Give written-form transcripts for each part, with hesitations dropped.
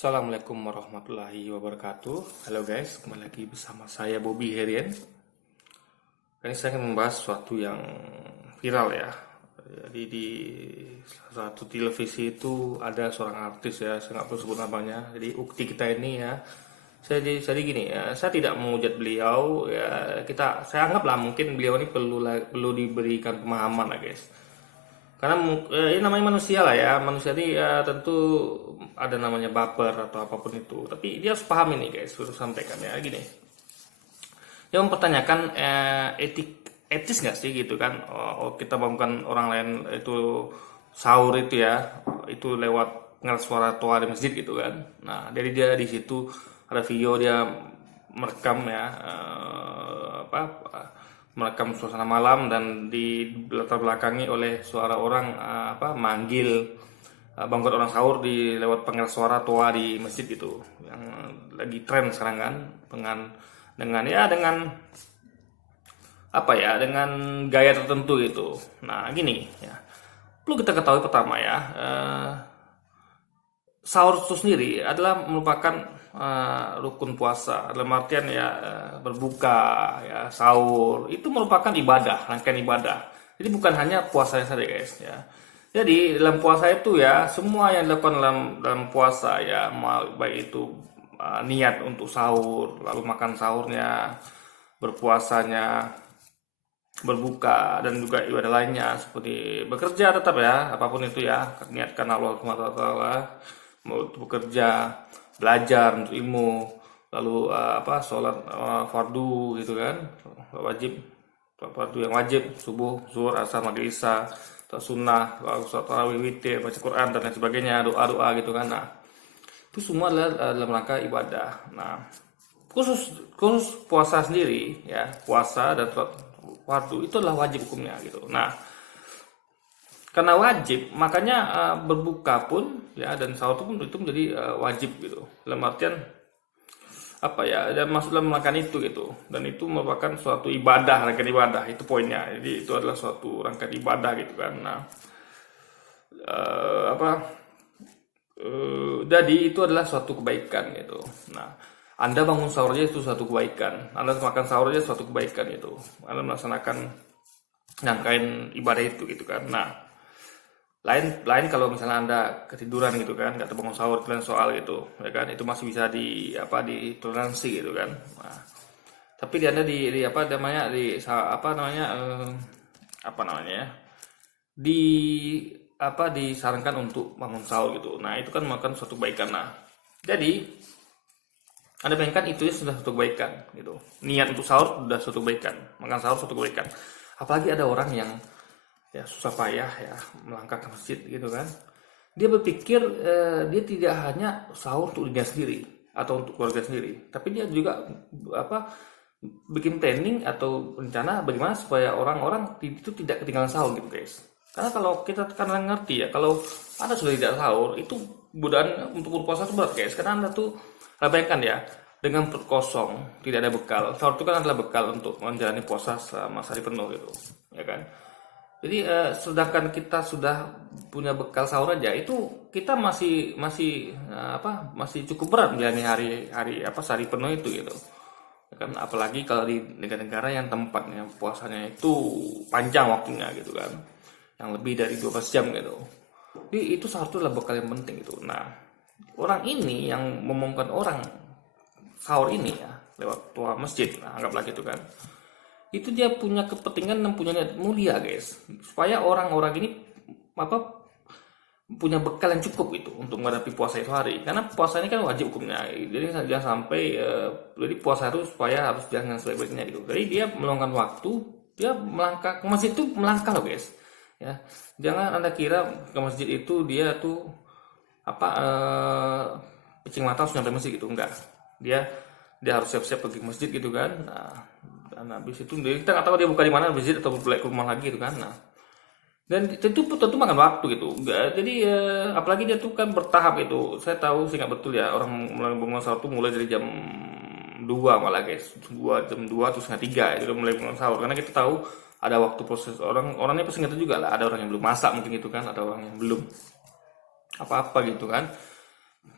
Assalamualaikum warahmatullahi wabarakatuh. Halo guys, kembali lagi bersama saya Bobby Herian. Kali ini saya akan membahas sesuatu yang viral ya. Jadi di salah satu televisi itu ada seorang artis ya, saya nggak perlu sebut namanya. Jadi ukti kita ini ya. Jadi gini ya, saya tidak menghujat beliau ya. Saya anggaplah mungkin beliau ini perlu diberikan pemahaman lah guys. Karena ini namanya manusia lah ya, manusia ini ya, tentu ada namanya baper atau apapun itu, tapi dia harus paham ini guys, harus sampaikan ya gini. Dia mempertanyakan etis nggak sih gitu kan. Kita bangunkan orang lain itu sahur itu ya, itu lewat pengeras suara toa di masjid gitu kan. Nah jadi dia di situ ada video dia merekam ya, merekam suasana malam dan di latar belakangi oleh suara orang manggil bangkit orang sahur di lewat pengeras suara toa di masjid gitu, yang lagi tren sekarang kan, dengan dengan gaya tertentu gitu. Nah gini ya, perlu kita ketahui pertama ya, sahur itu sendiri adalah merupakan rukun puasa, dalam artian ya, berbuka ya, sahur itu merupakan ibadah, rangkaian ibadah. Jadi bukan hanya puasanya saja guys ya. Jadi dalam puasa itu ya, semua yang dilakukan dalam puasa ya, baik itu niat untuk sahur, lalu makan sahurnya, berpuasanya, berbuka, dan juga ibadah lainnya seperti bekerja tetap ya, apapun itu ya, niatkan Allah SWT, mau bekerja, belajar untuk ilmu, lalu sholat fardu gitu kan, wajib, fardu yang wajib, subuh, zuhur, asar, maghrib, isya, atau sunnah, lalu sholat tarawih, witir, baca Quran dan lain sebagainya, doa gitu kan. Nah itu semua adalah dalam rangka ibadah. Nah khusus puasa sendiri ya, puasa dan sholat fardu itu adalah wajib hukumnya gitu. Nah karena wajib, makanya berbuka pun ya, dan sahur pun itu menjadi wajib gitu. Dalam artian dan masuk dalam makan itu gitu, dan itu merupakan suatu ibadah, rangkaian ibadah, itu poinnya. Jadi itu adalah suatu rangkaian ibadah gitu kan. Nah jadi itu adalah suatu kebaikan gitu. Nah Anda bangun sahur aja itu suatu kebaikan, Anda makan sahur aja suatu kebaikan itu, Anda melaksanakan rangkaian ibadah itu gitu kan. Nah lain kalau misalnya Anda ketiduran gitu kan, nggak terbangun sahur, kalian soal gitu ya kan, itu masih bisa ditoleransi gitu kan. Nah, tapi di Anda disarankan untuk bangun sahur gitu. Nah itu kan makan suatu kebaikan. Nah jadi Anda bayangkan itu sudah suatu kebaikan gitu, niat untuk sahur sudah suatu kebaikan, makan sahur suatu kebaikan. Apalagi ada orang yang ya susah payah ya melangkah ke masjid gitu kan, dia berpikir dia tidak hanya sahur untuk dirinya sendiri atau untuk keluarga sendiri, tapi dia juga bikin planning atau rencana bagaimana supaya orang-orang itu tidak ketinggalan sahur gitu guys. Karena kalau kita kan ngerti ya, kalau Anda sudah tidak sahur, itu godaan untuk berpuasa itu berat guys. Karena Anda tuh bayangkan ya, dengan perut kosong, tidak ada bekal. Sahur itu kan adalah bekal untuk menjalani puasa selama sehari penuh gitu ya kan. Jadi sedangkan kita sudah punya bekal sahur aja, itu kita masih cukup berat menjalani hari sehari penuh itu gitu. Ya kan, apalagi kalau di negara-negara yang tempatnya puasanya itu panjang waktunya gitu kan, yang lebih dari 12 jam gitu. Jadi itu sahur itu adalah bekal yang penting gitu. Nah orang ini yang memomongkan orang sahur ini ya lewat toa masjid, nah, anggaplah gitu kan, itu dia punya kepentingan dan punya niat mulia guys, supaya orang-orang ini punya bekal yang cukup itu untuk menghadapi puasa itu hari. Karena puasa ini kan wajib hukumnya, jadi jangan sampai jadi puasa itu supaya harus jangan sebaik-baiknya gitu. Jadi dia meluangkan waktu, dia melangkah ke masjid itu, melangkah loh guys ya. Jangan Anda kira ke masjid itu dia tuh picing mata harus nyampe masjid gitu, enggak. Dia harus siap-siap pergi ke masjid gitu kan. Nah dan habis itu kita nggak tahu dia buka di mana, masjid atau balik ke rumah lagi gitu kan. Nah dan tentu makan waktu gitu. Jadi apalagi dia tuh kan bertahap itu. Saya tahu sih nggak betul ya, orang mulai bangun sahur tuh mulai dari jam 2 malah guys, jam 2 terus setengah 3 itu udah mulai bangun sahur. Karena kita tahu ada waktu proses, orangnya pasti ngerti juga lah, ada orang yang belum masak mungkin gitu kan, ada orang yang belum apa-apa gitu kan.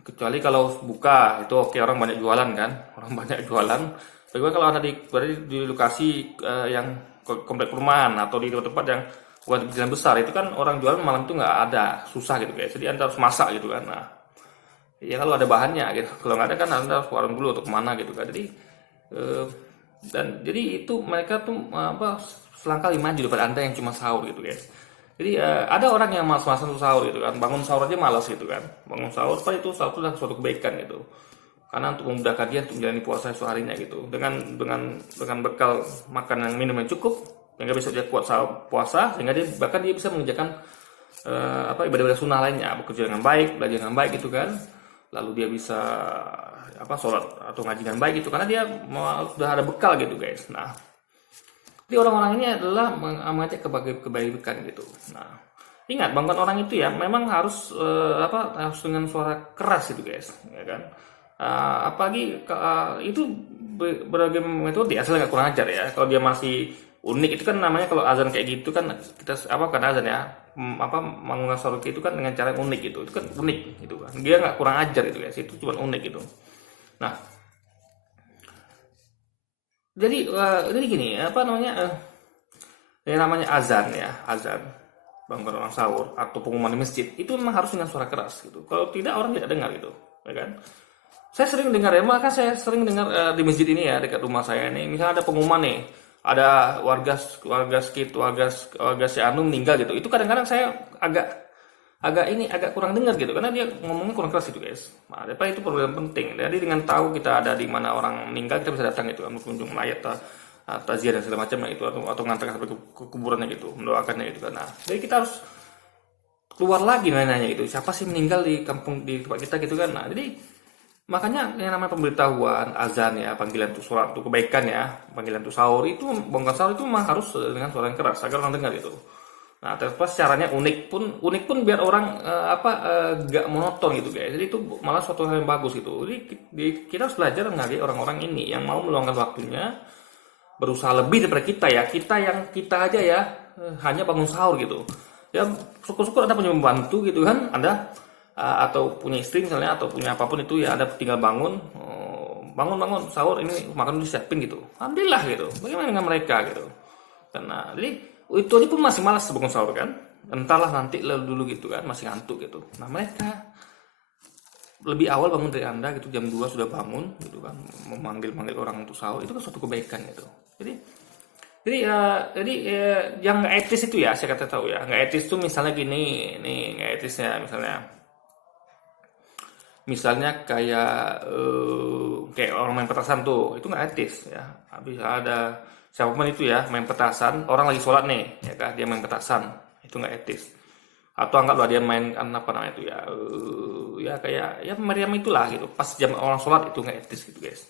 Kecuali kalau buka itu oke, orang banyak jualan kan, orang banyak jualan. Bagaimana kalau anda berada di lokasi yang komplek perumahan atau di tempat yang bukan di jalan besar, itu kan orang jualan malam itu nggak ada, susah gitu guys. Jadi anda harus masak gitu kan. Nah, ya kalau ada bahannya gitu. Kalau nggak ada kan anda harus warung dulu untuk kemana gitu kan. Jadi eh, dan jadi itu mereka tuh selangkah lebih maju daripada anda yang cuma sahur gitu guys. Jadi ada orang yang malas-malasan untuk sahur gitu kan, bangun sahur aja malas gitu kan, bangun sahur apa itu sahur itu adalah suatu kebaikan gitu, karena untuk memudahkan dia untuk menjalani puasa seharinya gitu, dengan bekal makan yang minum yang cukup, sehingga bisa dia kuat puasa, sehingga dia bahkan dia bisa mengerjakan ibadah-ibadah sunnah lainnya, bekerja dengan baik, belajar dengan baik gitu kan, lalu dia bisa sholat atau ngaji dengan baik gitu, karena dia sudah ada bekal gitu guys. Nah, jadi orang-orang ini adalah mengajak kebaikan gitu. Nah, ingat bangun orang itu ya memang harus harus dengan suara keras gitu guys, ya kan? Apalagi itu berbagai metode asal nggak kurang ajar ya. Kalau dia masih unik itu kan namanya, kalau azan kayak gitu kan kita kan azan ya, mengunggah sahur itu kan dengan cara yang unik gitu. Itu kan unik gitu kan. Dia nggak kurang ajar itu guys. Itu cuma unik gitu. Nah, jadi gini, yang namanya azan ya, azan bangun orang sahur atau pengumuman di masjid itu memang harus dengan suara keras gitu. Kalau tidak orang tidak dengar gitu, ya kan? Saya sering dengar ya, maka saya sering dengar di masjid ini ya, dekat rumah saya ini, misalnya ada pengumuman nih, ada warga si Anu meninggal gitu. Itu kadang-kadang saya agak kurang dengar gitu, karena dia ngomongnya kurang keras gitu guys. Nah, itu problem penting. Jadi dengan tahu kita ada di mana orang meninggal, kita bisa datang gitu, berkunjung mayat, takziah dan segala macam itu, atau ngantarkan sampai ke kuburannya gitu, mendoakannya gitu kan. Nah, jadi kita harus keluar lagi nanya gitu, siapa sih meninggal di kampung, di tempat kita gitu kan. Nah, jadi makanya yang namanya pemberitahuan azan ya, panggilan untuk sholat, untuk kebaikan ya, panggilan untuk sahur itu, bongkar sahur itu memang harus dengan suara yang keras agar orang dengar gitu. Nah, terus caranya unik pun biar orang gak monoton gitu guys. Jadi itu malah suatu hal yang bagus gitu. Jadi kita harus belajar menghargai orang-orang ini yang mau meluangkan waktunya, berusaha lebih daripada kita ya. Kita aja ya hanya bangun sahur gitu. Ya syukur-syukur Anda punya membantu gitu kan. Anda atau punya istri misalnya, atau punya apapun itu ya, Anda tinggal bangun sahur, ini makan disiapin gitu. Alhamdulillah gitu. Bagaimana dengan mereka gitu. Karena jadi itu aja pun masih malas bangun sahur kan, entahlah nanti dulu gitu kan, masih ngantuk gitu. Nah, mereka lebih awal bangun dari Anda gitu, jam 2 sudah bangun gitu kan, memanggil orang untuk sahur, itu kan suatu kebaikan gitu. Jadi yang nggak etis itu ya, saya kata tahu ya, nggak etis itu misalnya gini nih, nggak etisnya misalnya kayak orang main petasan tuh, itu nggak etis ya. Habis ada siapapun itu ya main petasan, orang lagi sholat nih ya kan, dia main petasan, itu nggak etis. Atau anggaplah dia main itu ya, ya kayak ya meriam itulah gitu, pas jam orang sholat, itu nggak etis gitu guys,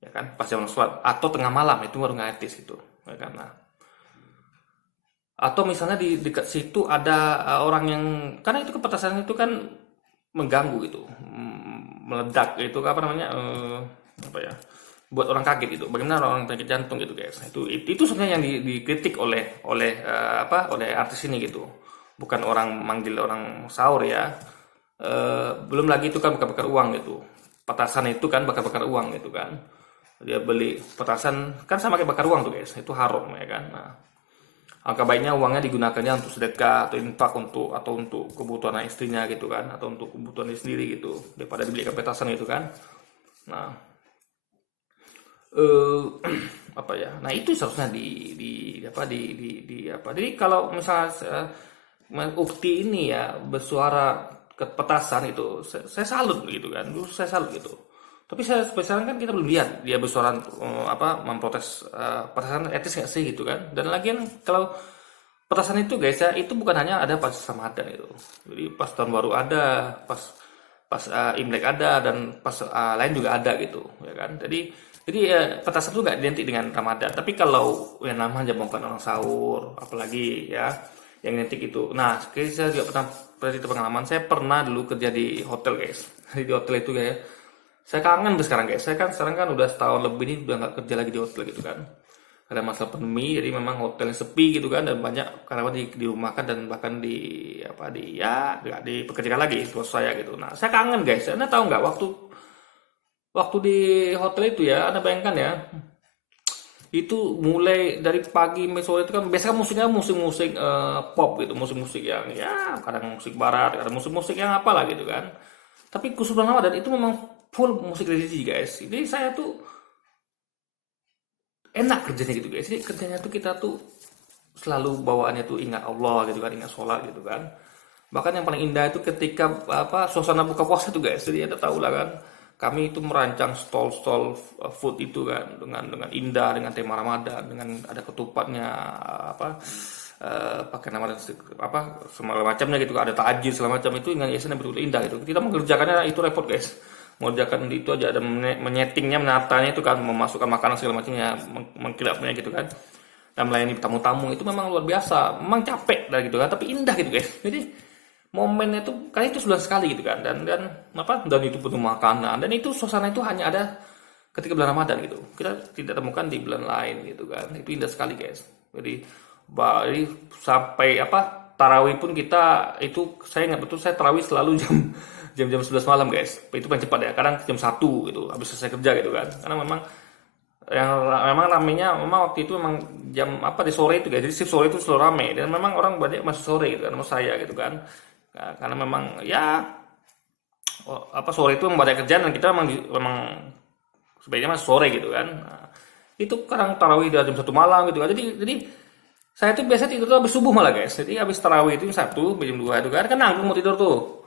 ya kan, pas jam orang sholat atau tengah malam, itu baru nggak etis gitu, ya kan. Nah, atau misalnya di dekat situ ada orang yang, karena itu petasan itu kan mengganggu gitu, meledak gitu, buat orang kaget gitu. Bagaimana orang penyakit jantung gitu guys. Itu sebenarnya yang dikritik oleh artis ini gitu. Bukan orang manggil orang sahur ya. Belum lagi itu kan bakar-bakar uang gitu. Petasan itu kan bakar-bakar uang gitu kan. Dia beli petasan kan sama kayak bakar uang tuh guys. Itu haram ya kan. Nah, angka baiknya uangnya digunakannya untuk sedekah atau infak atau untuk kebutuhan istrinya gitu kan, atau untuk kebutuhan dia sendiri gitu, daripada dibelikan petasan gitu kan. Nah, nah itu seharusnya jadi kalau misalnya ukti ini ya bersuara ke petasan itu, saya salut gitu kan, saya salut gitu. Tapi sekarang kan kita belum lihat dia bersuara memprotes petasan etis nggak sih gitu kan. Dan lagian kalau petasan itu guys ya, itu bukan hanya ada pas Ramadan itu, jadi pas tahun baru ada, pas Imlek ada, dan pas lain juga ada gitu ya kan. Jadi petasan itu nggak identik dengan Ramadan. Tapi kalau yang namanya bukan orang sahur, apalagi ya yang identik itu. Nah, saya juga pernah pengalaman. Saya pernah dulu kerja di hotel guys. Di hotel itu guys, saya kangen sekarang guys. Saya kan sekarang kan udah setahun lebih ini udah nggak kerja lagi di hotel gitu kan. Ada masalah pandemi, jadi memang hotelnya sepi gitu kan, dan banyak karyawan dirumahkan dan bahkan dipekerjakan lagi bos saya gitu. Nah, saya kangen guys. Anda tahu nggak waktu waktu di hotel itu ya, Anda bayangkan ya, itu mulai dari pagi sampai sore itu kan biasanya musiknya musik-musik pop gitu, musik-musik yang ya kadang musik barat, kadang musik-musik yang apalah gitu kan. Tapi khusus bulan Ramadan itu memang full musik religi guys. Jadi saya tuh enak kerjanya gitu guys. Jadi kerjanya tuh kita tuh selalu bawaannya tuh ingat Allah gitu kan, ingat sholat gitu kan. Bahkan yang paling indah itu ketika suasana buka puasa tuh guys. Jadi Anda tahu lah kan, kami itu merancang stall-stall food itu kan dengan indah, dengan tema Ramadan, dengan ada ketupatnya pakai nama segala macamnya gitu, ada takjil segala macam itu dengan hiasan yang betul indah gitu. Kita mengerjakannya itu repot guys. Mengerjakan itu aja ada menyetingnya, menatanya itu kan, memasukkan makanan segala macamnya, mengkilapnya gitu kan. Dan melayani tamu-tamu itu memang luar biasa, memang capek lah gitu kan, tapi indah gitu guys. Jadi momennya itu kali itu sebulan sekali gitu kan, dan itu penuh makanan, dan itu suasana itu hanya ada ketika bulan Ramadan gitu, kita tidak temukan di bulan lain gitu kan. Itu indah sekali guys. Jadi sampai tarawih pun kita itu, saya ingat betul saya tarawih selalu jam 11 malam guys. Itu paling cepat ya, kadang jam 1 gitu habis selesai kerja gitu kan, karena memang ramenya memang waktu itu memang jam di sore itu guys. Jadi shift sore itu selalu rame, dan memang orang banyak masuk sore gitu kan, sama saya gitu kan. Nah, karena memang ya sore itu memang banyak kerjaan, dan kita memang sebaiknya masuk sore gitu kan. Nah, itu kadang tarawih dari jam 1 malam gitu kan. Jadi saya tuh biasa tidur tuh habis subuh malah guys. Jadi habis tarawih itu jam 1 jam 2 itu kan nanggung mau tidur tuh,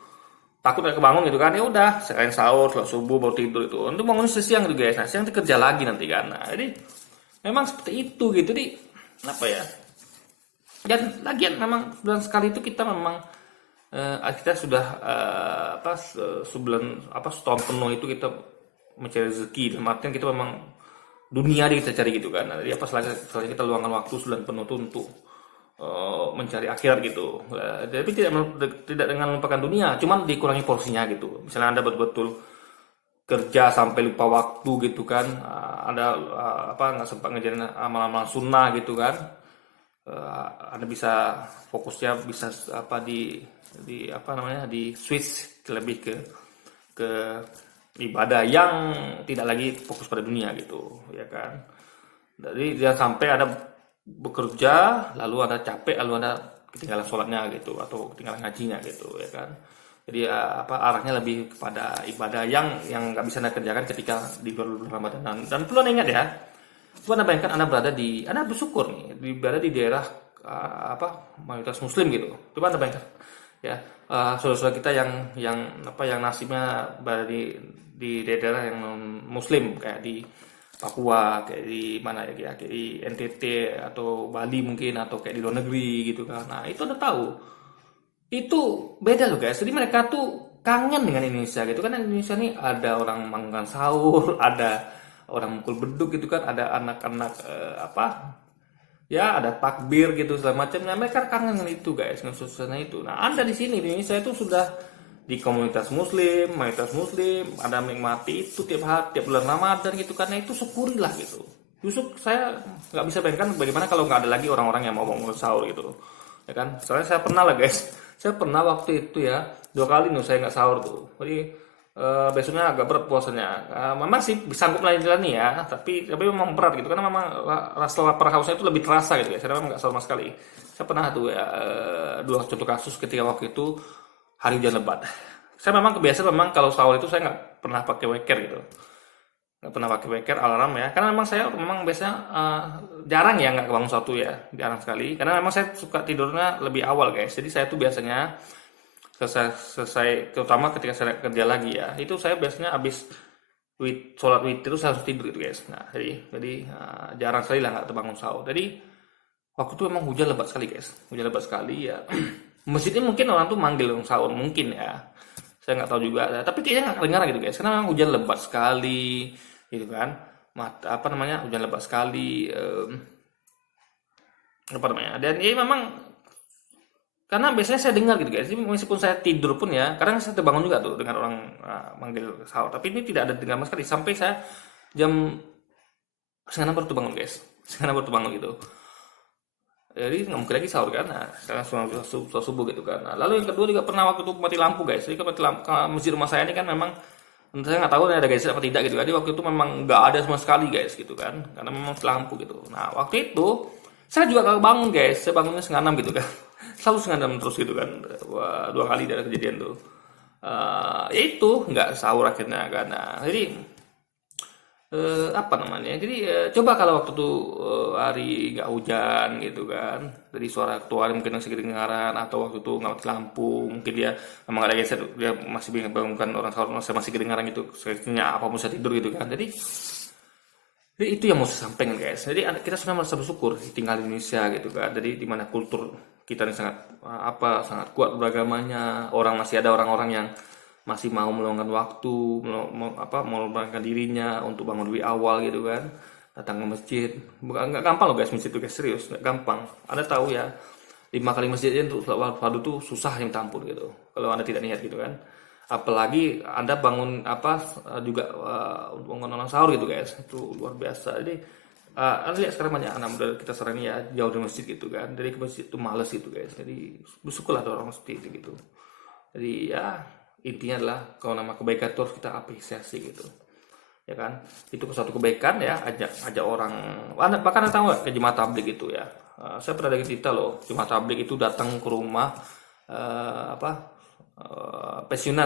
takut gak kebangun gitu kan. Ya udah sekalian sahur, sholat subuh, baru tidur itu. Untuk bangun siang gitu guys. Nah, siang itu kerja lagi nanti kan. Nah, jadi memang seperti itu gitu. Jadi apa ya? Dan lagian memang bulan sekali itu kita memang kita sudah sebulan setahun penuh itu kita mencari rezeki. Dan artian kita memang dunia kita cari gitu kan. Nah, jadi setelah kita luangkan waktu sebulan penuh itu untuk mencari akhirat gitu. Tapi tidak dengan melupakan dunia, cuman dikurangi porsinya gitu. Misalnya Anda betul-betul kerja sampai lupa waktu gitu kan, Anda nggak sempat ngejalan amal-amal sunnah gitu kan, Anda bisa fokusnya bisa di switch lebih ke ibadah yang tidak lagi fokus pada dunia gitu ya kan. Jadi jangan sampai ada bekerja lalu ada capek, lalu ada ketinggalan sholatnya gitu, atau ketinggalan ngajinya gitu ya kan. Jadi arahnya lebih kepada ibadah yang nggak bisa Anda kerjakan ketika di bulan Ramadan. Dan perlu Anda ingat ya, Anda bayangkan Anda bersyukur nih berada di daerah mayoritas Muslim gitu. Coba Anda bayangkan ya, saudara-saudara kita yang nasibnya berada di daerah yang non Muslim, kayak di Papua, kayak di mana ya, kayak di NTT atau Bali mungkin, atau kayak di luar negeri gitu kan. Nah, itu Anda tahu, itu beda loh guys. Jadi mereka tuh kangen dengan Indonesia gitu kan. Indonesia nih ada orang makan sahur, ada orang mukul beduk gitu kan, ada anak-anak ada takbir gitu segala macamnya. Mereka kangen dengan itu guys, dengan suasana itu. Nah, Anda di sini di Indonesia itu sudah di komunitas muslim, mayoritas muslim, Anda menikmati itu tiap bulan Ramadan gitu, karena itu syukurilah gitu. Justru saya nggak bisa bayangkan bagaimana kalau nggak ada lagi orang-orang yang mau bangun sahur gitu, ya kan. Soalnya saya pernah lah guys, saya pernah waktu itu ya 2 kali nih saya nggak sahur tuh. Jadi besoknya agak berat puasanya. Memang sih sanggup jalani ya, tapi memang berat gitu, karena memang rasa lapar hausnya itu lebih terasa gitu ya. Saya memang nggak sahur sama sekali. Saya pernah tuh ya, 2 contoh kasus ketika waktu itu hari hujan lebat. Saya memang kebiasaan kalau sahur itu saya nggak pernah pakai weker gitu, nggak pernah pakai weker alarm ya, karena memang saya biasanya jarang ya nggak kebangun satu ya, jarang sekali, karena memang saya suka tidurnya lebih awal guys. Jadi saya tuh biasanya selesai terutama ketika saya kerja lagi ya, itu saya biasanya habis sholat witir itu saya harus tidur gitu guys. Nah, jadi jarang sekali lah nggak terbangun sahur. Jadi waktu itu memang hujan lebat sekali guys, hujan lebat sekali ya. Masjidnya mungkin orang tuh manggil sahur mungkin ya, saya nggak tahu juga, tapi kayaknya nggak kedengaran gitu guys, karena memang hujan lebat sekali gitu kan. Hujan lebat sekali, dan ya memang karena biasanya saya dengar gitu guys. Jadi meskipun saya tidur pun ya, kadang saya terbangun juga tuh dengan orang manggil sahur, tapi ini tidak ada dengar sama sekali sampai saya jam 5:30 baru tuh bangun guys. setengah 6 baru bangun gitu. Jadi nggak mungkin lagi sahur kan, nah sekarang subuh gitu kan. Nah, lalu yang kedua juga pernah waktu itu mati lampu guys. Jadi mati lampu, masjid rumah saya ini kan memang saya nggak tahu ada geser apa tidak gitu. Jadi waktu itu memang nggak ada sama sekali guys gitu kan, karena memang mati lampu gitu. Nah waktu itu saya juga kagak bangun guys, saya bangunnya setengah 6 gitu kan, selalu setengah 6 terus gitu kan. Wah, 2 kali dari kejadian tuh. Ya itu nggak sahur akhirnya kan. Nah, jadi apa namanya? Jadi coba kalau waktu itu hari nggak hujan gitu kan, dari suara keluar mungkin masih kedengaran, atau waktu itu nggak mati lampu, mungkin dia memang ada geser, dia masih bangunkan orang sahur masih kedengaran gitu, sepertinya apa bisa tidur gitu kan. Jadi itu yang mau saya sampaikan guys. Jadi kita sudah merasa bersyukur tinggal di Indonesia gitu kan. Jadi di mana kultur kita ini sangat sangat kuat beragamanya. Orang masih ada orang-orang yang masih mau meluangkan waktu, meluangkan dirinya untuk bangun lebih awal gitu kan. Datang ke masjid. Bukan nggak gampang loh guys, masjid itu guys, serius nggak gampang. Anda tahu ya, 5 kali masjid untuk sholat fardu tuh susah yang tampun gitu. Kalau Anda tidak niat gitu kan. Apalagi Anda bangun juga untuk bangun orang sahur gitu guys, itu luar biasa. Jadi Anda lihat sekarang banyak anak muda kita sekarang ini ya jauh dari masjid gitu kan, dari ke masjid itu males gitu guys. Jadi bersyukurlah ada orang seperti itu gitu. Jadi ya intinya adalah kalau nama kebaikan itu harus kita apresiasi gitu, ya kan. Itu suatu kebaikan ya, ajak orang. Bahkan Anda tahu nggak ke jemaah tabligh itu ya, saya pernah dengar cerita loh, jemaah tabligh itu datang ke rumah pensiunan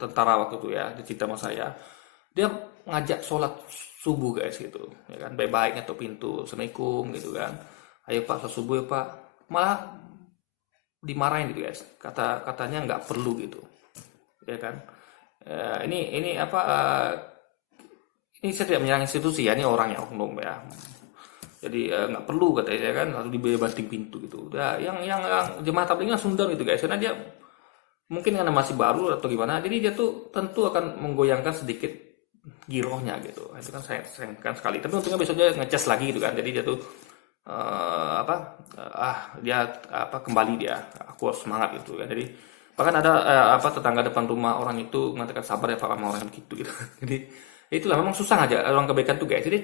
tentara waktu itu ya, cerita sama saya, dia ngajak sholat subuh guys gitu, ya kan, baik-baiknya tuh pintu, assalamualaikum gitu kan, ayo pak sholat subuh ya pak, malah dimarahin gitu guys, katanya nggak perlu gitu, ya kan. Ini saya tidak menyerang institusi ya, ini orang yang oknum ya. Jadi nggak perlu katanya kan, lalu dibanting pintu gitu. Udah yang jemaah tablighnya langsung down gitu guys, karena dia mungkin karena masih baru atau gimana, jadi dia tuh tentu akan menggoyangkan sedikit girohnya gitu. Itu kan sayangkan sekali. Tapi untungnya besok dia ngecas lagi gitu kan. Jadi dia tuh kembali dia, aku harus semangat gitu kan. Jadi bahkan ada tetangga depan rumah orang itu mengatakan sabar ya pak sama orang begitu gitu. Jadi itulah memang susah aja orang kebaikan tuh guys. Jadi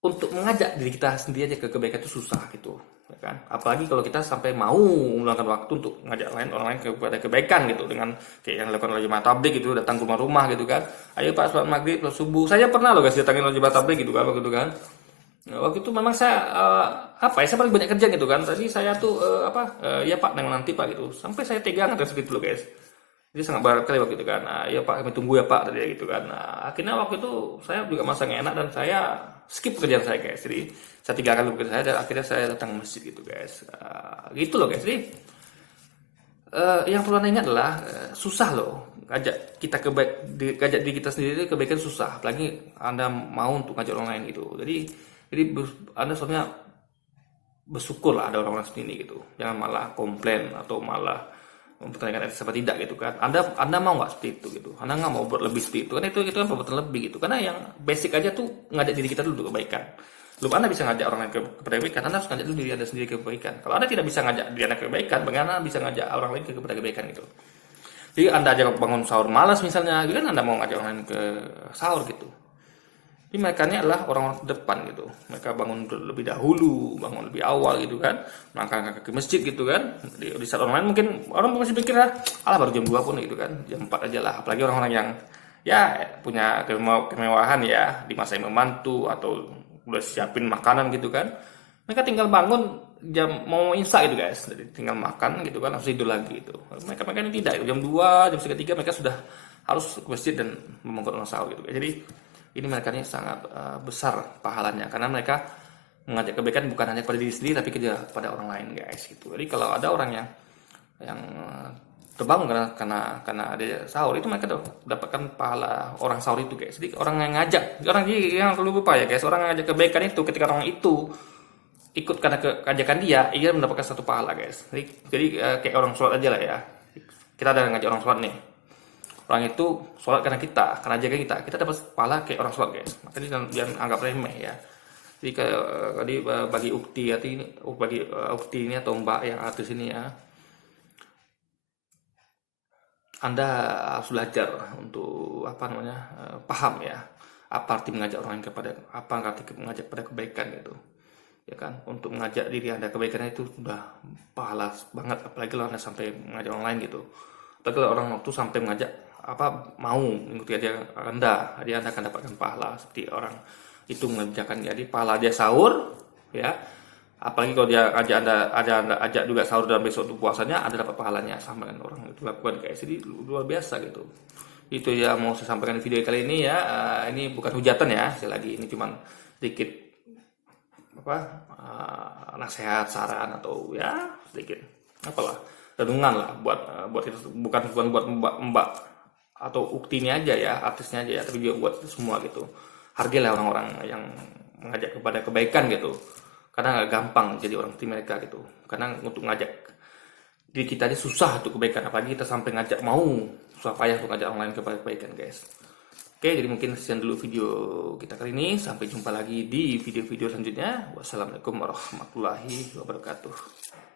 untuk mengajak diri kita sendiri aja ke kebaikan itu susah gitu, ya kan. Apalagi kalau kita sampai mau meluangkan waktu untuk ngajak orang lain kepada kebaikan gitu, dengan kayak yang dilakukan oleh jemaah tabligh gitu, datang ke rumah-rumah gitu kan, ayo pak sholat maghrib, sholat subuh. Saya pernah loh guys datangin oleh jemaah tabligh gitu kan waktu itu kan. Nah, waktu itu memang saya saya paling banyak kerja gitu kan. Tadi saya tuh ya pak nanti pak gitu, sampai saya tegang atas gitu loh guys. Jadi sangat berat kali waktu itu kan. Nah, ya Pak, kami tunggu ya Pak tadi gitu kan. Nah, akhirnya waktu itu saya juga merasa nggak enak dan saya skip pekerjaan saya guys. Jadi saya tinggalkan pekerjaan saya dan akhirnya saya datang ke masjid gitu guys. Gitu loh guys. Jadi yang perlu Anda ingat adalah susah loh ngajak diri kita sendiri kebaikan susah. Apalagi Anda mau untuk ngajak orang lain gitu. Jadi Anda sebenarnya bersyukur lah ada orang-orang seperti ini gitu. Jangan malah komplain atau malah mempertanyakan etis apa tidak gitu kan. Anda mau nggak seperti itu gitu, Anda nggak mau berlebih seperti itu kan, itu kan perbuatan lebih gitu. Karena yang basic aja tuh ngajak diri kita dulu untuk kebaikan. Belum Anda bisa ngajak orang lain kepada kebaikan, Anda harus ngajak dulu diri Anda sendiri ke kebaikan. Kalau Anda tidak bisa ngajak diri Anda ke kebaikan, bagaimana Anda bisa ngajak orang lain kepada kebaikan gitu. Jadi Anda aja bangun sahur malas misalnya gitu kan, Anda mau ngajak orang lain ke sahur gitu. Jadi mereka ini adalah orang-orang depan gitu. Mereka bangun lebih dahulu, bangun lebih awal gitu kan. Langkah ke masjid gitu kan. Di saat orang lain mungkin orang masih pikir alah baru jam 2 pun gitu kan. Jam 4 aja lah. Apalagi orang-orang yang ya punya kemewahan ya, di masa yang membantu atau udah siapin makanan gitu kan. Mereka tinggal bangun jam mau insta gitu guys. Jadi tinggal makan gitu kan, harus tidur lagi gitu. Mereka ini tidak, jam 2, jam 3 mereka sudah harus ke masjid dan membangun orang sahur gitu. Jadi ini mereka ini sangat besar pahalanya karena mereka mengajak kebaikan bukan hanya kepada diri sendiri tapi juga kepada orang lain guys gitu. Jadi kalau ada orang yang terbangun karena ada sahur, itu mereka dapatkan pahala orang sahur itu guys. Jadi orang yang ngajak, orang yang perlu lupa ya guys, orang yang ngajak kebaikan itu ketika orang itu ikut karena keajakan dia mendapatkan satu pahala guys. Jadi kayak orang sholat aja lah ya, kita ada ngajak orang sholat nih, orang itu sholat karena jaga kita dapat pahala kayak orang sholat guys. Makanya jangan anggap remeh ya. Jadi tadi bagi ukti ini atau mbak yang artis ini ya, Anda harus belajar untuk paham ya. Apa arti mengajak orang lain apa arti mengajak pada kebaikan gitu, ya kan? Untuk mengajak diri Anda kebaikan itu sudah pahala banget, apalagi kalau Anda sampai mengajak orang lain gitu. Tapi kalau orang waktu sampai mengajak mau mengikuti Anda akan dapatkan pahala seperti orang itu mengerjakan. Jadi pahala dia sahur, ya. Apalagi kalau dia Anda ajak juga sahur dalam besok untuk puasanya, Anda dapat pahalanya sama dengan orang itu lakukan, guys. Jadi luar biasa gitu. Itu ya mau saya sampaikan di video kali ini ya. Ini bukan hujatan ya, sekali lagi ini cuman sedikit nasihat, saran, atau ya sedikit renungan lah buat kita, bukan buat mbak atau ukti ini aja ya, artisnya aja ya, tapi juga buat kita semua gitu. Hargailah orang-orang yang mengajak kepada kebaikan gitu, karena nggak gampang jadi orang seperti mereka gitu. Karena untuk ngajak diri kita ini susah untuk kebaikan, apalagi kita sampai ngajak susah payah untuk ngajak orang lain kepada kebaikan, guys. Oke, jadi mungkin sekian dulu video kita kali ini. Sampai jumpa lagi di video-video selanjutnya. Wassalamualaikum warahmatullahi wabarakatuh.